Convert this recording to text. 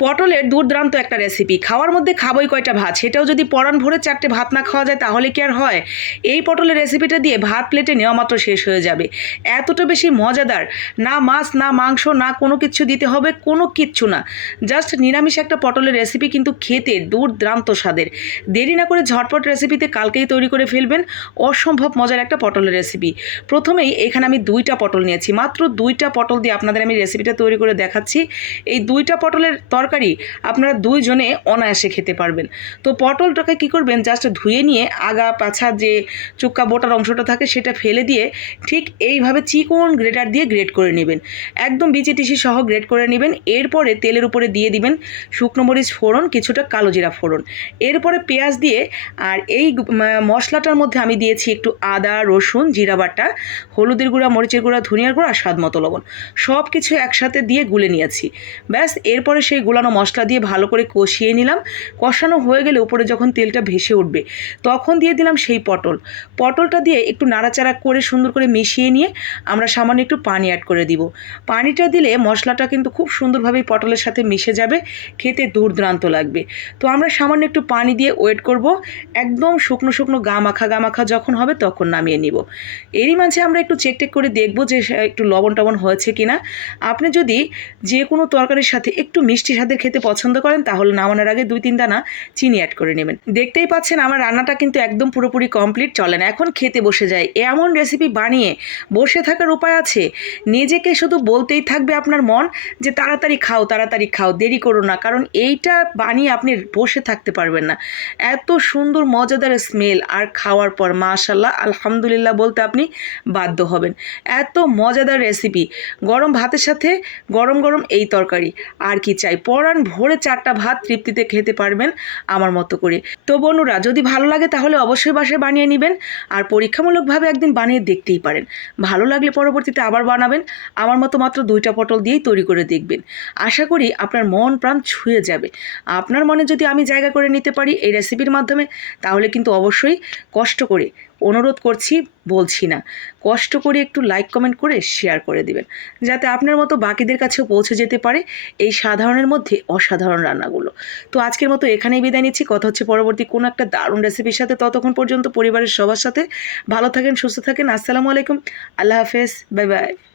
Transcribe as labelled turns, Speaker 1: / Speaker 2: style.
Speaker 1: পটলের দুর্দান্ত একটা রেসিপি খাওয়ার মধ্যে খাবই কয়টা ভাত? সেটাও যদি পরান ভরে চারটে ভাত না খাওয়া যায়, তাহলে কি আর হয়? এই পটলের রেসিপিটা দিয়ে ভাত প্লেটে নেওয়া মাত্র শেষ হয়ে যাবে। এতটা বেশি মজাদার। না মাছ, না মাংস, না কোনো কিছু দিতে হবে, কোনো কিচ্ছু না। জাস্ট নিরামিষ একটা পটলের রেসিপি কিন্তু খেতে দুর্দান্ত স্বাদের। দেরি না করে ঝটপট রেসিপিতে কালকেই তৈরি করে ফেলবেন। অসম্ভব মজার একটা পটলের রেসিপি প্রথমেই এখানে আমি দুইটা পটল নিয়েছি। মাত্র দুইটা পটল দিয়ে আপনাদের আমি রেসিপিটা তৈরি করে দেখাচ্ছি। এই দুইটা পটলের তরকারি আপনারা দুইজনে অনায়াসে খেতে পারবেন। তো পটলটাকে কি করবেন জাস্ট ধুয়ে নিয়ে আগা পাছা যে চুক্কা বোটার অংশটা থাকে সেটা ফেলে দিয়ে ঠিক এইভাবে চিকন গ্রেটার দিয়ে গ্রেট করে নেবেন। একদম বিচি টিসি সহ গ্রেট করে নেবেন। এরপরে তেলের উপরে দিয়ে দিবেন শুকনো মরিচ ফোড়ন, কিছুটা কালো জিরা ফোড়ন। এরপরে পেঁয়াজ দিয়ে আর এই মশলাটার মধ্যে আমি দিয়েছি একটু আদা, রসুন, জিরা বাটা, হলুদের গুঁড়া, মরিচের গুঁড়া, ধনিয়ার গুঁড়া আর স্বাদ মতো লবণ। সব কিছু একসাথে দিয়ে গুলে নিয়েছি। ব্যাস, এরপরে সেই গুলানো মশলা দিয়ে ভালো করে কষিয়ে নিলাম। কষানো হয়ে গেলে উপরে যখন তেলটা ভেসে উঠবে, তখন দিয়ে দিলাম সেই পটল। পটলটা দিয়ে একটু নাড়াচাড়া করে সুন্দর করে মিশিয়ে নিয়ে আমরা সামান্য একটু পানি অ্যাড করে দিব। পানিটা দিলে মশলাটা কিন্তু খুব সুন্দরভাবেই পটলের সাথে মিশে যাবে, খেতে দুর্দান্ত লাগবে। তো আমরা সামান্য একটু পানি দিয়ে ওয়েট করব, একদম শুকনো শুকনো গা মাখা গা মাখা যখন হবে তখন নামিয়ে নিব। এরই মাঝে আমরা একটু চেক টেক করে দেখব যে একটু লবণ টবণ হয়েছে কিনা। আপনি যদি যে কোনো তরকারির সাথে একটু মিষ্টি স্বাদের খেতে পছন্দ করেন, তাহলে নামানোর আগে দুই, তিন দানা চিনি অ্যাড করে নেবেন। দেখতেই পাচ্ছেন আমার রান্নাটা কিন্তু একদম পুরোপুরি কমপ্লিট চলে না। এখন খেতে বসে যায় এমন রেসিপি বানিয়ে বসে থাকার উপায় আছে? নিজেকে শুধু বলতেই থাকবে আপনার মন যে, তাড়াতাড়ি খাও তাড়াতাড়ি খাও, দেরি করো না। কারণ এইটা বানিয়ে আপনি বসে থাকতে পারবেন না। এত সুন্দর, মজাদার স্মেল আর খাওয়ার পর মাশাল্লাহ আলহামদুলিল্লাহ বলতে আপনি বাধ্য হবেন। এত মজাদার রেসিপি গরম ভাতের সাথে গরম গরম এই তরকারি। আর কি চাই? পরান ভোরে চারটা ভাত তৃপ্তিতে খেতে পারবেন আমার মতো করে। তো বন্ধুরা, যদি ভালো লাগে তাহলে অবশ্যই বাসায় বানিয়ে নেবেন আর পরীক্ষামূলকভাবে একদিন বানিয়ে দেখতেই পারেন। ভালো লাগলে পরবর্তীতে আবার বানাবেন। আমার মতো মাত্র দুইটা পটল দিয়েই তৈরি করে দেখবেন। আশা করি আপনার মন প্রাণ ছুঁয়ে যাবে। আপনার মনে যদি আমি জায়গা করে নিতে পারি এই রেসিপির মাধ্যমে, তাহলে কিন্তু অবশ্যই কষ্ট করে অনুরোধ করছি, বলছি না। কষ্ট করে একটু লাইক কমেন্ট করে শেয়ার করে দিবেন। যাতে আপনার মতো বাকিদের কাছেও পৌঁছে যেতে পারে এই সাধারণের মধ্যে অসাধারণ রান্নাগুলো। তো আজকের মতো এখানেই বিদায় নিচ্ছি। কথা হচ্ছে পরবর্তী কোনো একটা দারুণ রেসিপির সাথে। ততক্ষণ পর্যন্ত পরিবারের সবার সাথে ভালো থাকেন, সুস্থ থাকেন। আসসালামু আলাইকুম। আল্লাহ হাফেজ। Bye bye